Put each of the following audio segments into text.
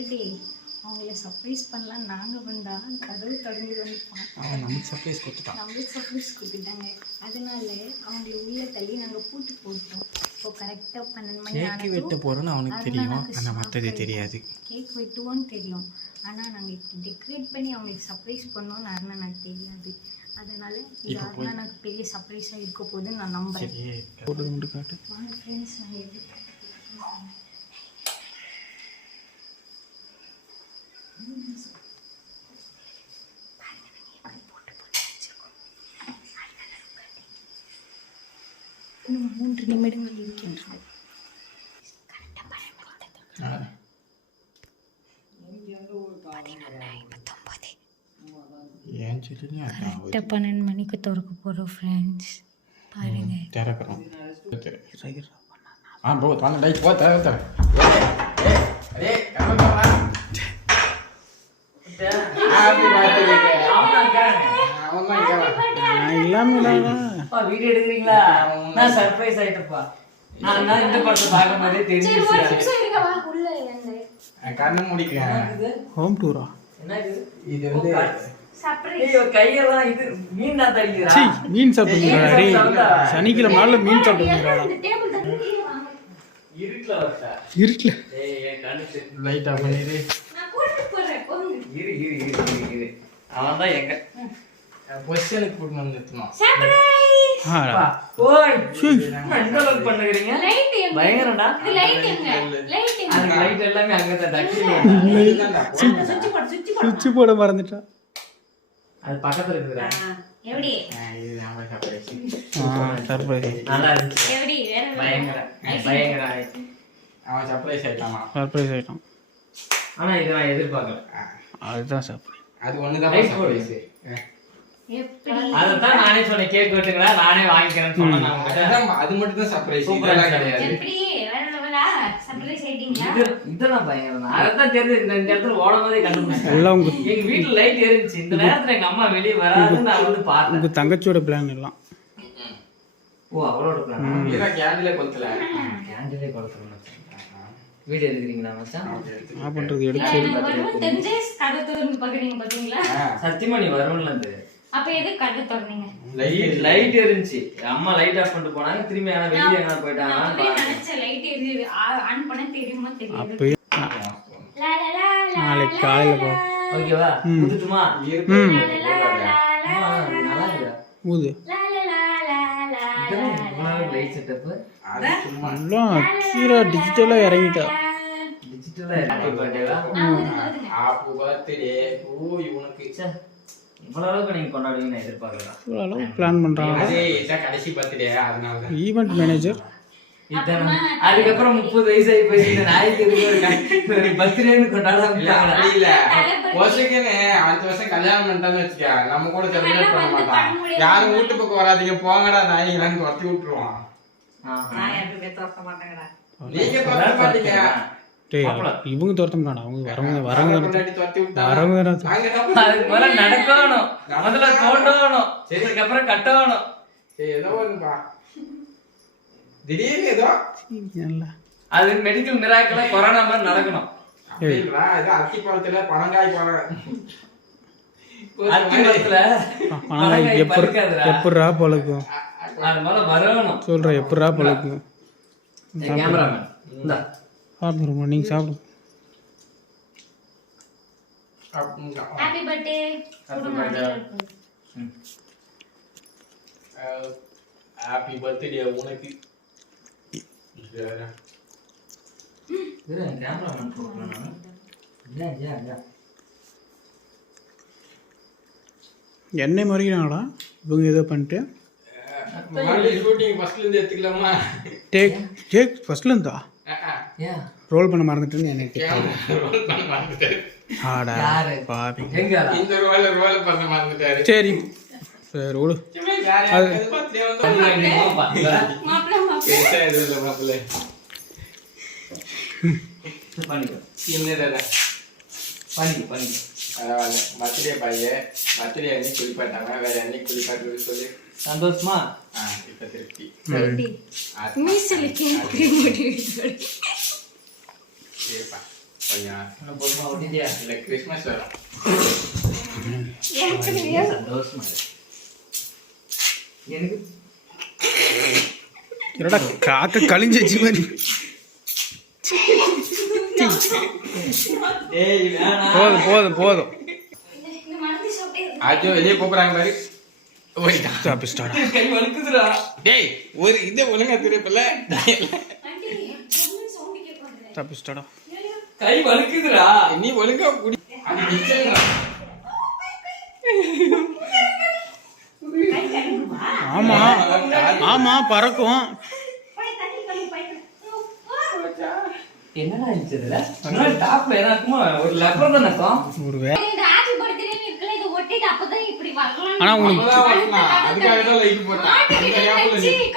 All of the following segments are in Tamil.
பர்த்டே அவங்கள சர்ப்ரைஸ் பண்ணலாம் நாங்கள் வந்தால் கதவு தொடங்கி வந்து பார்த்தோம். நமக்கு சர்ப்ரைஸ் கொடுத்துட்டாங்க. அதனால அவங்கள உள்ளே தள்ளி நாங்கள் பூட்டு போட்டோம். இப்போ கரெக்டாக 12 மணி கேக் வெட்ட போகிறோன்னு அவனுக்கு தெரியும், ஆனால் மற்றது தெரியாது. கேக் வெட்டுவோன்னு தெரியும், ஆனால் நாங்கள் இப்படி டெக்கரேட் பண்ணி அவங்களுக்கு சர்ப்ரைஸ் பண்ணோன்னு எனக்கு தெரியாது. அதனால இதெல்லாம் எனக்கு பெரிய சர்ப்ரைஸாக இருக்க போகுதுன்னு நான் நம்புறேன். வாங்க ஃப்ரெண்ட்ஸ், நாங்கள் எப்படி இன்னும் 3 நிமிடங்கள் இருக்கின்றன. கரெக்டாக 12 மணிக்கு திறக்க போகிறோம் ஃப்ரெண்ட்ஸ். பாருங்க திறக்கிறோம். வீடியோ எடுக்கிறீங்களா? நான் சர்ப்ரைஸ் ஆயிட்டப்பா. நான் இந்த படத்தை பார்க்கும்போதே தெரிஞ்சிருச்சு. கண்ணு முடிக்கிறேன். ஹோம் டூரா? என்ன இது வந்து கையெல்லாம் இது மீன் தான் தடிக்கிறா. மீன் சாப்பிடுறா. சனிக்கிழமை நாள்ல மீன் சாப்பிடுறா. இருட்டுல லைட் ஆஃப் பண்ணிடு. இரு அவன் தான் எங்க பொசிஷனுக்கு கூட்டு வந்து நிறுத்தணும். பயங்கரடா. லைட் எல்லாமே அங்கதான் சுவிட்ச் போட மறந்துட்டா. அது பக்கத்துல இருக்குடா. எப்படி சர்ப்ரைஸ் நல்லா இருந்துச்சு. எப்படி பயங்கர அவன் சர்ப்ரைஸ் ஆயிட்டான். ஆனா இதை நான் எதிர்பார்க்கல. அதுதான் சர்ப்ரைஸ். அது ஒண்ணுதான் சர்ப்ரைஸ். அதான் நானே சொன்னேன், கேக் வெட்டுங்களா நானே வாங்கிக்கிறேன்னு சொன்னேன். அது மட்டும் தான் சர்ப்ரைஸ், இதெல்லாம் கிடையாது. இதெல்லாம் பயங்கரம். அதான் தெரிஞ்சு இந்த இடத்துல ஓடும் போதே கண்டுபிடிச்சேன். எங்க வீட்டுல லைட் எரிஞ்சுச்சு. இந்த நேரத்துல எங்க அம்மா வெளியே வராதுன்னு நான் வந்து பார்த்தேன். உங்க தங்கச்சியோட பிளான் எல்லாம். ஓ, அவளோட பிளான். இதான் கேண்டிலே கொளுத்தல. கேண்டிலே கொளுத்தல. வீடியோ எடுக்கிறீங்களா மச்சான்? என்ன பண்றது, எடுத்து சத்தியமா நீ வரும்ல. அது அப்ப எது கதை தொடர்ந்தீங்க? லைட் எரிஞ்சுச்சு. அம்மா லைட் ஆஃப் பண்ணிட்டு போனாங்க. திரும்பி ஆனா வெளியே எங்க போயிட்டாங்க. லைட் எரியுது ஆன் பண்ண தெரியுமா தெரியாது. அப்ப நாளைக்கு காலையில போ. ஓகேவா? ஊதுட்டுமா? நல்லா இருக்கா? ஊது. லைட் செட்டப் எல்லாம் சீரா டிஜிட்டலா இறங்கிட்டா. டிஜிட்டலா ஹாப்பி பர்த்டேவா? Happy birthday. ஓ, இவனுக்கு இவ்வளவு அளவுக்கு நீங்க கொண்டாடுவீங்க நான் எதிர்பார்க்கல. இவ்வளவு அளவு பிளான் பண்றாங்க. இதான் கடைசி பர்த்டே. அதனால ஈவென்ட் மேனேஜர். அதுக்கப்புறம் 30 வயசு ஆகி போய் இந்த நாய்க்கு ஒரு பர்த்டேன்னு கொண்டாடாம இல்ல. வருஷத்துக்கு 5 வருஷம் கல்யாணம் பண்ணிட்டான்னு வச்சுக்க, நம்ம கூட செலிப்ரேட் பண்ண மாட்டான். யாரும் வீட்டு பக்கம் வராதீங்க போங்கடா நாய்களான்னு துரத்தி விட்டுருவான். நீங்க துரத்த மாட்டீங்க. இவங்க துரத்த மாட்டாங்க. அவங்க வரவங்க நடக்கணும். முதல்ல தோண்டணும், அதுக்கப்புறம் கட்டணும். ஏதோ ஒண்ணுப்பா, திடீர்னு ஏதோ அது மெடிக்கல் மிராக்கிளா கொரோனா மாதிரி நடக்கணும். அத்திப்பழத்துல பனங்காய் எப்படா பழக்கும் சொல்ற, எப்படா பழக்கும். சாப்பிடுறோம், நீங்க சாப்பிடுங்க. Happy birthday. ஹாப்பி பர்த்டே உனக்கு. என்னை மறிக்கிறாங்களா இவங்க ஏதோ பண்ணிட்டு? டேக் ஃபர்ஸ்ட்ல இருந்தா ரோல் பண்ண மறந்துட்டேன்னு எனக்கு சரி சரி விடு. பர்த்டே பையன் பர்த்டே அன்னைக்கு குளிப்பாட்டாங்க, வேற அன்னைக்கு குளிப்பாட்டு சொல்லி சந்தோஷமா இப்ப திருப்தி. கொஞ்சம் பொறுமா ஓட்டிட்டியா? இல்லை கிறிஸ்மஸ் வரும். சந்தோஷமா இருக்கு. எனக்கு என்னடா காக்க கழிஞ்சிச்சு மாதிரி. ஏய் வேணாம். போதும் போதும் போதும். இந்த மனதி சாப்பிட்டே ஆச்சோ வெளியே கூப்பிடுறாங்க பாரு. ஓடிட்டான். தப்பிச்சிட்டாடா. கை வலிக்குதுடா. டேய் ஒரு இதை ஒழுங்கா திருப்பல. ஆண்டி சவுண்ட் கேட்பாங்க. தப்பிச்சிட்டாடா. கை வலிக்குதுடா. நீ ஒழுங்கா குடி. அது நிச்சயம் ஆமா ஆமா பறக்கும். போய் தண்ணி கழுவு போய். என்னடா இருந்துச்சுல? முன்னாடி டாப்ல ஏதாக்குமா ஒரு லப்பர் தான இருக்கும். ஒரு இந்த ஹாப்பி பர்த்டேன்னு இருக்குல இத ஒட்டிட்டு அப்பதான் இப்படி வரலாம். ஆனா உனக்கு அப்பதான் வரலாம். அதுக்காக தான் லைட் போட்டேன்.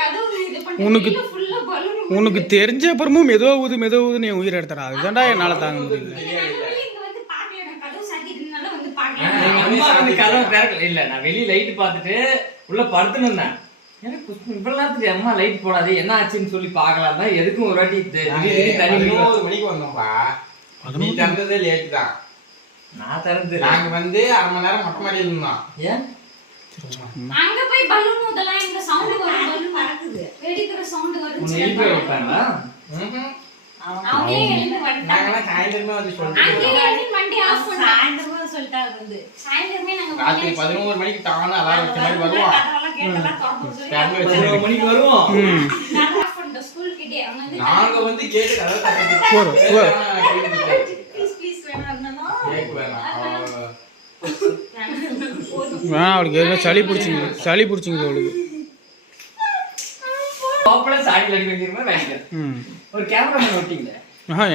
கதவு இது பண்ணி உனக்கு- ஃபுல்லா பலூன் உனக்கு தெரிஞ்ச அப்புறமும் மெதுவாகுது நீ உயிர் எடுத்துடா. அதுதான்டா என்னால தாங்க முடியல. இங்க வந்து பாக்கல நான் கதவு சாத்திட்டனால வந்து எங்க பாக்கல. அம்மா வந்து கதவை திறக்கல. இல்ல நான் வெளிய லைட் பார்த்துட்டு உள்ள படுத்துன்னு இருந்தேன். எனக்கு இவ்வளவு நேரத்துக்கு அம்மா லைட் போடாது என்ன ஆச்சுன்னு சொல்லி பாக்கலாம் தான். எதுக்கும் ஒரு வாட்டி திடீர்னு தண்ணி 11 மணிக்கு வந்தோம்ப்பா. நீ திறந்ததே லேட் தான். நான் திறந்து நாங்க வந்து 1/2 மணி நேரம் மொட்டை மாடியில் இருந்தோம். ஏன் அங்க போய் பலூன் ஊதலாம். இந்த சவுண்ட் வரும். பலூன் பறக்குது. வெடிக்கிற சவுண்ட் உன்னை வருது. எழுப்பி வைப்பாங்களா? அவனே எழுந்து வந்துட்டான். நாங்கெல்லாம் சாயந்தரமே வந்து சொல்லிட்டு அங்கேயே எழுந்து வண்டி ஆஃப் பண்ணாங்க. சாயந்தரமே சொல்லிட்டாங்க வந்து. சாயந்தரமே நாங்க ராத்திரி 11 மணிக்கு டான்னு அலாரம் வச்ச மாதிரி வருவோம். கதவெல்லாம் கேட்டெல்லாம் திறந்து சொல்லி திறந்து வச்சு 11 மணிக்கு வருவோம். நாங்க ஆஃப் பண்ணிட்டோம் ஸ்கூல் கிட்டே. அவங்க வந்து நாங்க வந்து கேட்டு கதவை தட்டி போதும் ப்ளீஸ் ப்ளீஸ் வேணாம் கேக்கு வேணாம். வேணாம். அவளுக்கு ஏதோ சளி பிடிச்சிங்க அவளுக்கு. பாப்பல சாய்ல அடி வைக்கிற மாதிரி வைக்கிறேன். ம் ஒரு கேமராமேன் ஓட்டிங்க.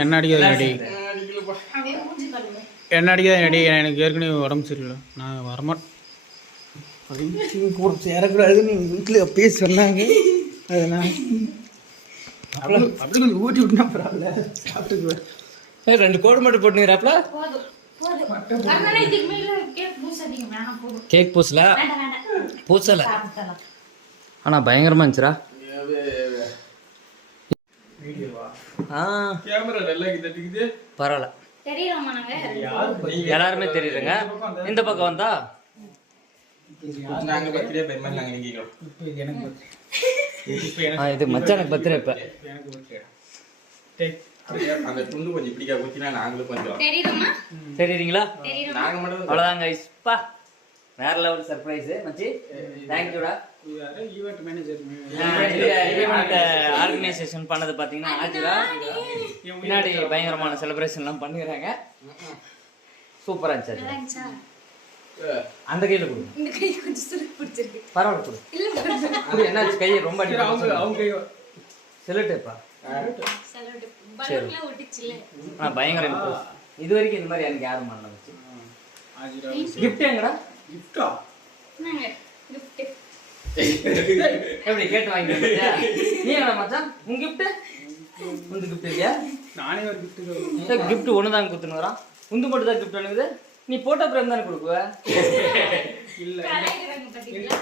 என்ன அடிக்காது நடி. அடிக்கலப்பா. அப்படியே மூஞ்சி பாருங்க. என்ன அடிக்காது நடி. எனக்கு ஏற்கனவே உடம்பு சரியில்லை. நான் வரமாட்டேன். கூட சேரக்கூடாதுன்னு எங்கள் வீட்டில் அப்பயே சொன்னாங்க. அதனால் அப்படி கொஞ்சம் ஊட்டி விட்டுனா பரவாயில்ல. சாப்பிட்டுக்குவேன். 2 கோடு மட்டும் போட்டுங்கறாப்ல. போதும் போதும். அதனால இதுக்கு மேல கேக் பூசாதீங்க. வேணாம் போதும். கேக் பூசல. வேண்டாம் வேண்டாம். பூசல. சாப்பிடலாம். ஆனா பயங்கரமா இருந்துச்சுடா. வீடியோவா? கேமரா நல்லா கிட்டக்குது. பரவாயில்ல. தெரியலாமா நாங்க? எல்லாருமே தெரியுதுங்க. இந்த பக்கம் வந்தா நாங்க பர்த்டே பை மாதிரி நாங்க நிக்கிறோம். இப்போ இது எனக்கு இது மச்சானுக்கு பர்த்டே இப்ப. அந்த துண்டு கொஞ்சம் இப்படிக்கா ஊத்தினா நாங்களும் கொஞ்சம் தெரியுமா? தெரியுறீங்களா? தெரியுமா? நாங்க மட்டும் அவ்வளவுதான் गाइस. பா வேற லெவல் சர்ப்ரைஸ் மச்சி. थैंक யூடா. Event manager. ஈவென்ட் ஆர்கனைசேஷன் பண்ணது பாத்தீங்கன்னா ஆஜிரா. பின்னாடி பயங்கரமான செலிப்ரேஷன் எல்லாம் பண்ணிடுறாங்க. சூப்பரா இருந்துச்சு. நல்லாச்சா? அந்த கையில கொடு. இந்த கை கொஞ்சம் சுருக்கு பிடிச்சிருக்கு. பரவாயில்ல கொடு. இல்ல கொடு. என்னாச்சு கை ரொம்ப அடி. அவங்க செல்லட்டேப்பா. சலோட் பலூன்ல ஒட்டிச்சுல. பயங்கர இம்ப்ரெஸ். இது வரைக்கும் இந்த மாதிரி எனக்கு யாரும் பண்ணல மச்சி. கிஃப்ட் எங்கடா? கிஃப்டா? நாங்க gift. எப்படி கேட்டு வாங்கி வந்தியா? நீ என்னடா மச்சான்? உன் gift? உன் gift இல்லையா? நானே ஒரு கிஃப்ட் இந்த gift ஒன்னு தான் குத்துன்னு வரான். உந்து மட்டும் தான் gift அனுப்புது. நீ போட்டோ பிரேம் தானே கொடுக்குவ? இல்ல கலாய்க்கறாங்க பாத்தீங்களா?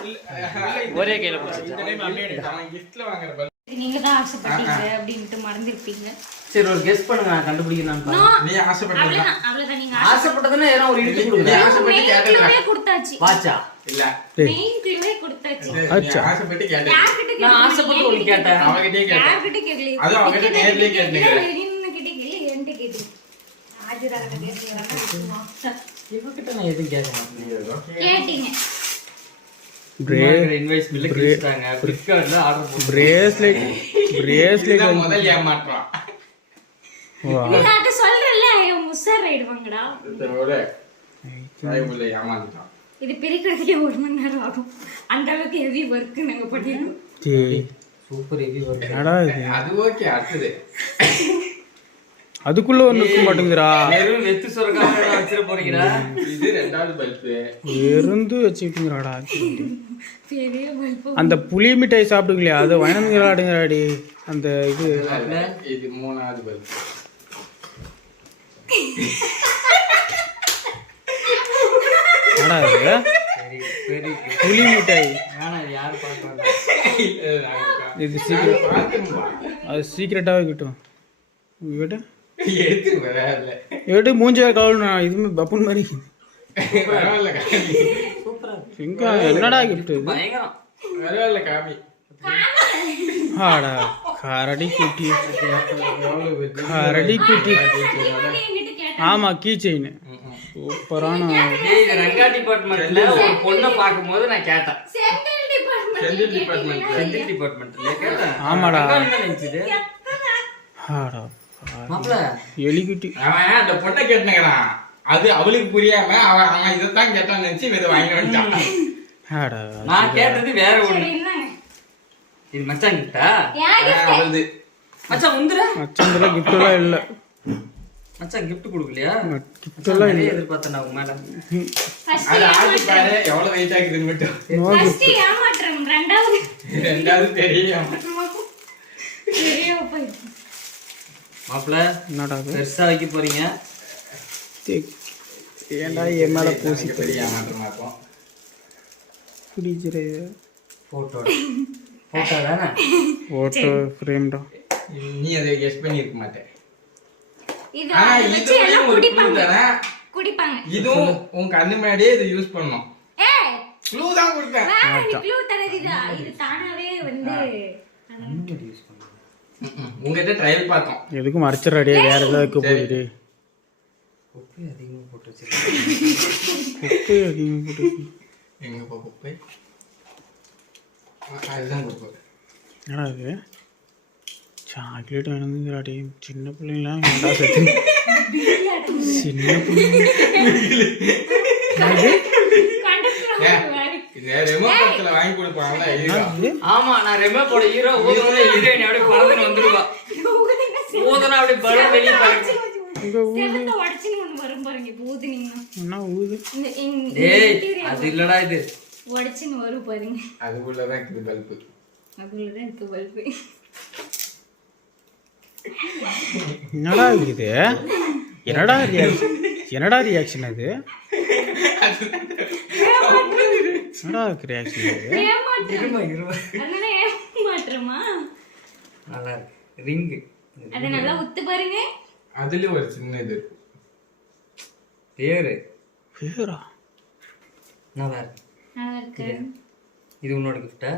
ஒரே கையில பிடிச்சிச்சா? இந்த டைம் அம்மையோட அவன் giftல வாங்குற இது நீங்க தான் ஆசைப்பட்டீங்க அப்படின்ட்டு மறந்துருப்பீங்க. சரி ஒரு கெஸ் பண்ணுங்க நான் கண்டுபிடிக்கிறேன் நோ நீ ஆசைப்பட்டது அவ்வளவுதான் அவ்வளவுதான். நீங்க ஆசைப்பட்டதுன்னா ஏதோ ஒரு இழுத்து நீ கொடுங்க. ஆசைப்பட்டு கேட்டதா? மெயின்லயே கொடுத்தாச்சு. வாச்சா? இல்ல மெயின் கிளே கொடுத்தாச்சு. நீ ஆசைப்பட்டு கேட்டது. யார்கிட்ட கேட்டீங்க? நான் ஆசைப்பட்டு ஒன்னு கேட்டேன். அவகிட்டயே கேட்டேன். யார்கிட்ட கேக்கல? அது அவகிட்ட நேர்லயே கேட்டீங்க. என்ன கிட்ட கேக்கல என்கிட்ட கேட்டீங்க. ஆஜரா கேட்டீங்க. இவகிட்ட நான் எதுவும் கேட்க மாட்டேன். கேட்டீங்க. இன்வாய்ஸ் பில்ல கிழிச்சாங்க. ஃபிளிப்கார்ட்ல ஆர்டர் போட்டு பிரேஸ்லெட் இதுதான் முதல் ஏமாற்றம். நான் சொல்றேன்ல முசர் ஆயிடுவாங்கடா. இதோட சாய்வுல ஏமாந்துட்டான். இது பிரிக்கிறதுக்கே 1 மணி நேரம் ஆகும். அந்த அளவுக்கு ஹெவி ஒர்க் நாங்க பண்ணிருக்கோம். Super heavy work. என்னடா இது? அது ஓகே அடுத்தது. அதுக்குள்ள ஒண்ணு இருக்க மாட்டேங்குதுடா. வெறும் வெத்து சொரக்காக வச்சிர போறீங்கடா. இது ரெண்டாவது பல்ப். இருந்து வச்சுக்கிட்டுங்கடா. பெரிய பல்பு. அந்த புளி மிட்டாய் சாப்பிடுங்களே அது வயனங்கிறாடுங்கடாடி. அந்த இது இது மூணாவது பல்ப். என்னடா இது? வெரி புளி மிட்டாய். வேணா யார் பார்க்கறாங்க. இது சீக்கிரம் பாத்துமா. அது சீக்கிரட்டாவே கிட்டும். உங்ககிட்ட எடுத்து வரல. எடு மூஞ்சியா கழுவுனா இதுமே பப்புன் மாதிரி பரவாயில்ல காமி. எங்க என்னடா கிஃப்ட் இது பயங்கரம். பரவாயில்ல காமி. ஆடா கரடி குட்டி கரடி குட்டி ஆமா கீ செயின் சூப்பரான ஏய், இது ரங்கா டிபார்ட்மெண்ட்ல ஒரு பொண்ணை பார்க்கும்போது நான் கேட்டேன். செந்தில் டிபார்ட்மெண்ட். செந்தில் டிபார்ட்மெண்ட்ல கேட்டேன். ஆமாடா. ரங்கா என்ன நினைச்சது? ஆடா மாப்பிள, எலிக்குட்டி அவன் அந்த பொண்ணை கேட்டுக்கிறான். அது அவளுக்கு புரியாம அவன் இதைத்தான் கேட்டான்னு நினைச்சு இதை வாங்கி வந்துட்டான். ஆடா நான் கேட்டது வேற ஒண்ணு. இது மச்சான் கிட்டா? அவளுது. மச்சான் உந்துற? மச்சான் கிஃப்ட் எல்லாம் இல்ல மச்சான் gift கொடுக்கலையா? கிஃப்ட் எல்லாம் இல்ல எதிர்பார்த்தேன் நான் உங்க மேல. அது ஆட்டி பாரு எவ்வளவு வெயிட் ஆகுதுன்னு மட்டும். ரெண்டாவது தெரியும். மாப்பிள, என்னடா அது பெருசா வைக்க போறீங்க. ஏன்டா என் மேல பூசி பெரிய ஏமாற்றமா இருக்கும். குடிச்சிரு போட்டோ போட்டோ தானே? போட்டோ ஃப்ரேம்டா நீ அதை கெஸ் பண்ணி இருக்க மாட்டேன். இது ஆனா அதை வச்சு இதுவும் எல்லாம் ஒரு குடிப்பாங்க. clue தானே. குடிப்பாங்க. இதுவும் உன் கண்ணு முன்னாடியே இது யூஸ் பண்ணணும். ஏய், க்ளூ தான் கொடுத்தேன். நீ க்ளூ தரது இது தானாவே வந்து உங்ககிட்ட ட்ரையல் பார்த்தோம். எதுக்கும் மறைச்சிடறடியே வேற ஏதாவது வைக்க போகுது குப்பை அதிகமா போட்டு வச்சிருக்கேன். குப்பை அதிகமாக போட்டு எங்க போ குப்பை. அதுதான் குப்பை. என்னடா இது சாக்லேட் வேணுங்கிறாடி சின்ன பிள்ளைங்களாம் ஏன்டா செத்து சின்ன பிள்ளைங்க இது remote இடத்துல வாங்கி கொடுப்பாங்கல்ல, இதுதான். ஆமா, நான் ரெமோ போட ஹீரோ ஊதுனோட ஹீரோயின் அப்படியே பறந்து வந்துருவா. ஊதுனா அப்படியே பலூன் வெளிய பறக்கு. செவத்த உடைச்சின்னு ஒண்ணு வரும் பாருங்க. இப்போ ஊதுனீங்கன்னா என்ன ஊது டேய், அது இல்லடா இது. உடைச்சின்னு வரும் பாருங்க. அதுக்குள்ளதான் இருக்குது பல்பு. அதுலதான் இருக்கு பல்பு. என்னடா இது என்னடா ரியாக்ஷன் அது என்னடா இருக்கு ரியாக்ஷன் அது இருமா இருமா. அதனால ஏமாற்றமா? நல்லா இருக்கு. ரிங். அதை நல்லா உத்து பாருங்க. அதுல ஒரு சின்ன இது இருக்கு. பேரு பேரா நல்லா இருக்கு. நல்லா இருக்கு. இது உன்னோட கிஃப்டா?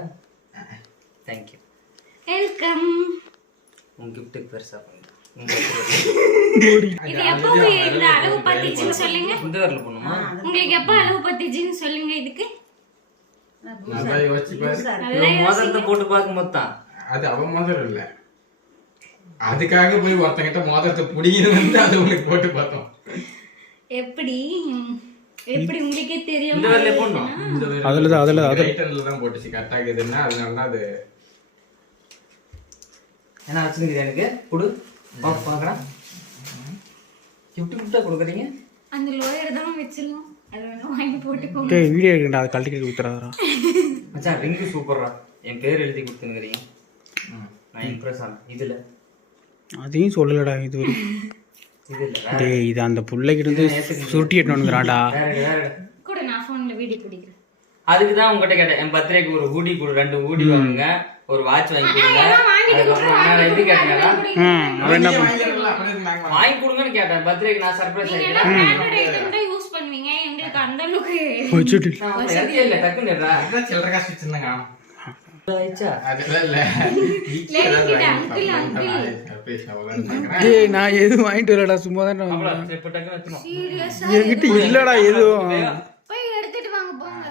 Thank you. வெல்கம். உன் கிஃப்ட்டுக்கு பெருசா பண்ணுங்க. இது எப்போ இந்த அளவு பத்திச்சுன்னு சொல்லுங்க. இந்த வரல பண்ணுமா? உங்களுக்கு எப்போ அளவு பத்திச்சுன்னு சொல்லுங்க. இதுக்கு நல்லா யோசிச்சு பாரு. நல்லா மோதிரத்தை போட்டு பார்க்கும்போது தான் அது அவன் மோதிரம் இல்ல. அதுக்காக போய் ஒருத்தங்கிட்ட மோதிரத்தை புடிங்கன்னு வந்து அதை உனக்கு போட்டு பார்த்தோம். எப்படி எப்படி உங்களுக்கே தெரியும். இந்த வரல போடணும். அதுல ரைட்டர்ல தான் போட்டுச்சு கரெக்ட் ஆகுதுன்னா அதனால தான் அது. என்ன வச்சுருக்குது எனக்கு கொடு பார்க்கலாம். கிஃப்ட் கொடுக்குறீங்க. அந்த லோயர் தான் வச்சிடலாம். அதை வேணா வாங்கி போட்டுக்கோங்க. டேய் வீடியோ எடுக்கண்டா அது கழட்டி ஊத்துறாதடா மச்சான் ரிங்கு சூப்பர்ரா. என் பேர் எழுதி கொடுத்துனுக்கிறீங்க. நான் இம்ப்ரெஸ் ஆனேன். இதுல அதையும் சொல்லலடா இது இது இல்ல டேய் இது அந்த புள்ளைகிட்ட இருந்து சுருட்டி எட்டணுங்கிறான்டா வேற கூட நான் ஃபோன்ல வீடியோ பிடிக்கிறேன். அதுக்கு தான் உங்ககிட்ட கேட்டேன். என் பர்த்டேக்கு ஒரு ஹூடி கொடு, 2 ஹூடி வாங்குங்க, ஒரு வாட்ச் வாங்கி கொடுங்க. அதுக்கப்புறம் நான் இது கேட்டேனா அவன் என்ன வாங்கி கொடுங்கன்னு கேட்டேன். பர்த்டேக்கு நான் சர்ப்ரைஸ் நீங்க ஆயிட்டேன். எல்லாம் பிராண்டட் ஐட்டம் தான் யூஸ் பண்ணுவீங்க. எங்களுக்கு அந்த அளவுக்கு வச்சுட்டு எதுக்கே இல்ல டக்குன்னுடா. சில்லற காசு வச்சிருந்தாங்க. ஆயிச்சா அதெல்லாம் இல்ல. சர்ப்ரைஸ் ஆகலான்னு டேய் நான் எதுவும் வாங்கிட்டு வரலடா சும்மா தான் அவ்வளோ இப்ப டக்குன்னு வச்சுனோம். சீரியஸா என்கிட்ட இல்லடா எதுவும் போய் எடுத்துட்டு வாங்க போங்க.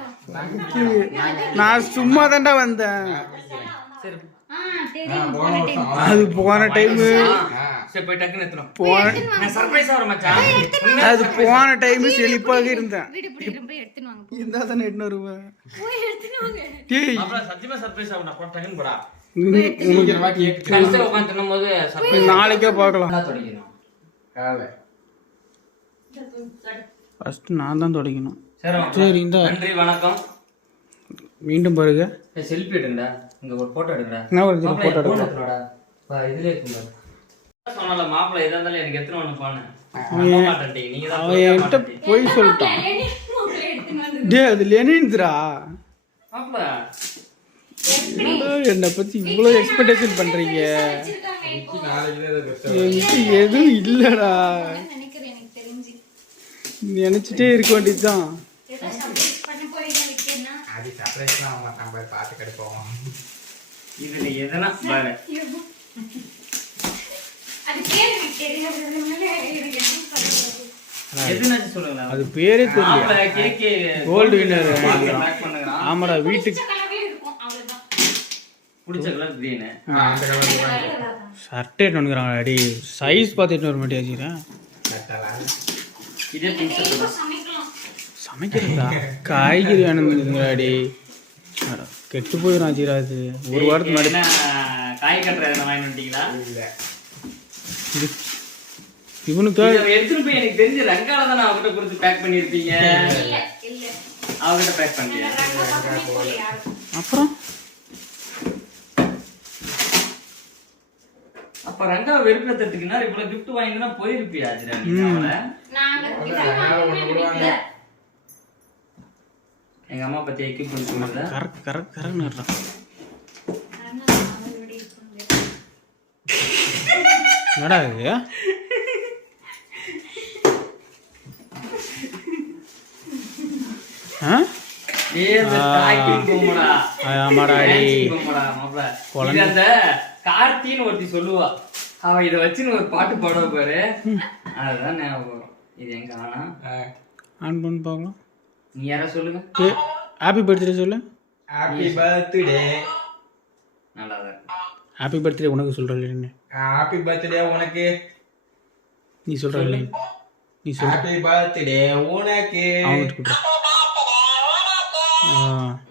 நான் சும்மா தான்டா வந்தேன் சரி தெரியும். போன வருஷம் அது போன டைம் சரி போய் டக்குன்னு எடுத்துறோம். போன நான் சர்ப்ரைஸ் ஆவற மச்சான். அது போன டைம் செழிப்பாக இருந்தேன் வீடு பிடிக்கிறேன். போய் எடுத்துட்டு வாங்க. இருந்தா தானே எட்டு வருவேன் போய் எடுத்துட்டு வாங்க. டேய் அப்புறம் சத்தியமா சர்ப்ரைஸ் ஆவணும். அப்புறம் டக்குன்னு போடா. சீக்கிரமா கேக் கடைசில உட்கார்ந்து தின்னும்போது சர்ப்ரைஸ் நாளைக்கே பார்க்கலாம் நல்லா தொடங்கிடும். காலை. ஃபர்ஸ்ட் நான் தான் தொடங்கணும் சரி சரி இந்த நன்றி வணக்கம். மீண்டும் பாருங்க செல்ஃபி எடுங்கடா. இங்க ஒரு போட்டோ எடுங்கடா. என்ன ஒரு போட்டோ எடுக்கலாம் எடுத்துடா. வா இதுல இருக்கு பாரு. சொன்னல மாப்பிள்ளை எதா இருந்தாலும் எனக்கு எத்தனை ஒண்ணு பானு. நம்ப மாட்டேன். நீங்க தான் அவன் என்கிட்ட போய் சொல்லிட்டான் எடுத்துட்டு வந்து டேய் அது லெனின்ஸ்ரா மாப்பிள்ளை என்னை பத்தி இவ்வளோ எக்ஸ்பெக்டேஷன் பண்றீங்க வச்சிருக்காங்க. இப்போ நாளைக்கு தான் இதை என்கிட்ட எதுவும் இல்லடா நினைக்கிறேன். எனக்கு முடிஞ்சு நினைச்சிட்டே இருக்க வேண்டியதுதான். ஏதோ சர்ப்ரைஸ் பண்ண போறீங்க விக்கேன்னா அது சர்ப்ரைஸ்லாம் அவங்க நம்ம பார்த்து கெடுப்போம். இதுல எதனா பாரு. அது பேர் எனக்கு தெரியாததுனால எனக்கு என்ன சொல்றது. எதுனாச்சும் சொல்லுங்களா? அது பேரே தெரியல. மாப்பிள்ளை கேக்கு கோல்டு வின்னர் பேக் பண்ணுங்கறான். ஆமாடா வீட்டுக்கு கலவே இருக்கும் அவ்வளவுதான். புடிச்ச கலர் கிரீன். அந்த கலர் ஷர்ட் எடுத்துக்கிறாங்க. அடி சைஸ் பார்த்துட்டு வர மாட்டேங்கிறா. கட்டலாம். இதே பிங்க் டெய்லி சமைக்கலாம். சமைக்கிறதா காய்கறி வேணுங்கிறாடி. கெட்டு போயிடும் ஆச்சுரா. அது ஒரு வாரத்துக்கு முன்னாடி காய் கட்டுற எதனா வாங்கிட்டு வந்துட்டீங்களா? இல்ல. இவனுக்கு இதை எடுத்துட்டு போய் எனக்கு தெரிஞ்சு ரங்கால தான் அவகிட்ட கொடுத்து பேக் பண்ணிருப்பீங்க. இல்ல இல்ல அவகிட்ட பேக் பண்ணிட்டீங்க. ரங்க பக்கமே போல யாரும். அப்புறம் அப்ப ரங்கா வெறுப்பேத்துறதுக்குன்னா இவ்வளவு gift வாங்கினா போயிருப்பியா ஆஜிரா நீ அவள? நாங்க விடுவாங்க. எங்க அம்மா பத்தி எக்யூப்மெண்ட் சொல்லுதா? கரெக்ட் கரெக்ட் கரெக்ட்னுறா. என்னடா இது? ஆ ஏய் அந்த தாய்க்கு போங்கடா. ஆமாடா டேய். போங்கடா மாப்ள. இது அந்த கார்த்தின்னு ஒருத்தி சொல்லுவா. அவ இத வச்சு ஒரு பாட்டு பாடுவ பாரு. அதுதான் ஞாபகம் வரும். இது எங்க ஆனா? ஆன் பண்ணி பார்க்கலாம். நீ யாரா சொல்லுங்க. ஹாப்பி பர்த்டே சொல்லு. Happy birthday. நல்லா தான் இருக்கு. ஹாப்பி பர்த்டே உனக்கு சொல்கிறேன். ஹாப்பி பர்த்டே உனக்கு. நீ சொல்கிற நீ சொல்ற. ஹாப்பி பர்த்டே உனக்கு. அவனுக்கு கொடுற.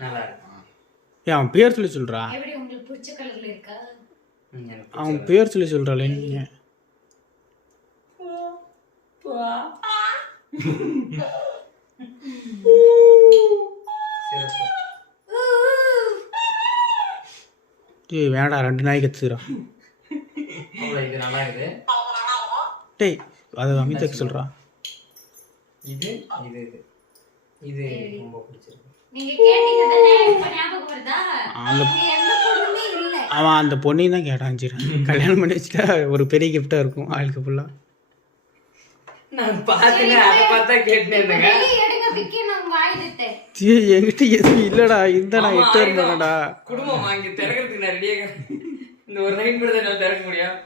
நல்லா இருக்கு. ஏன் அவன் பேர் சொல்லி சொல்கிறா. எப்படி உங்களுக்கு பிடிச்ச கலர்ல இருக்கா? அவன் பேர் சொல்லி சொல்கிறாளே நீ. டேய் வேணடா 2 நாய் கத்துறா. இது நல்லா இருக்கு. டேய் அது அமிதாக்கு சொல்கிறா. இது இது இது இது ரொம்ப பிடிச்சிருக்கு. நீங்க கேட்டீங்க தானே இப்ப ஞாபகம் வருதா? அந்த இங்க எந்த பொண்ணுமே இல்ல. அவன் அந்த பொண்ணையும் தான் கேட்டான். சரி கல்யாணம் பண்ணி வச்சுட்டா ஒரு பெரிய கிஃப்டாக இருக்கும் ஆளுக்கு ஃபுல்லாக. நான் பார்த்தேன் அதை பார்த்தா கேட்டேன். வெளிய எடுங்க விக்கி நான் ஆயுதத்தை. என்கிட்ட எதுவும் இல்லைடா. இந்த நான் எட்டு வரமாடா. குடும்பம் வாங்கி திறக்கிறதுக்கு நான் ரெடியாக இந்த ஒரு ரைன் படுத்த என்னால திறக்க முடியும்.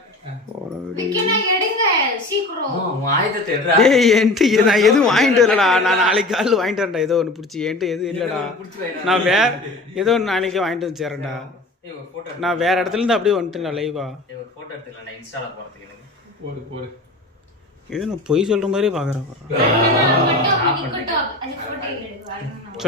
விக்கி நான் எடுங்க சீக்கிரம். உன் ஆயுதத்தை எடுறா. டேய் என்கிட்ட நான் எதுவும் வாங்கிட்டு வரலடா. நான் நாளைக்கு காலையில் வாங்கிட்டு வரேன்டா. ஏதோ ஒன்று பிடிச்சி என்கிட்ட எதுவும் இல்லைடா. நான் ஏதோ ஒன்று நாளைக்கு வாங்கிட்டு வந்து சேரேன்டா. ஒரு போட்டோ நான் வேற இடத்துல இருந்து அப்படியே வந்துட்டேன் லைவா. ஒரு போட்டோ எடுத்துக்கலாம். நான் இன்ஸ்டால போறதுக்கு எனக்கு போடு போடு. இது நான் பொய் சொல்ற மாதிரியே பார்க்குறேன். மட்டும் நிக்கட்டும். அது போட்டோ எடுங்க.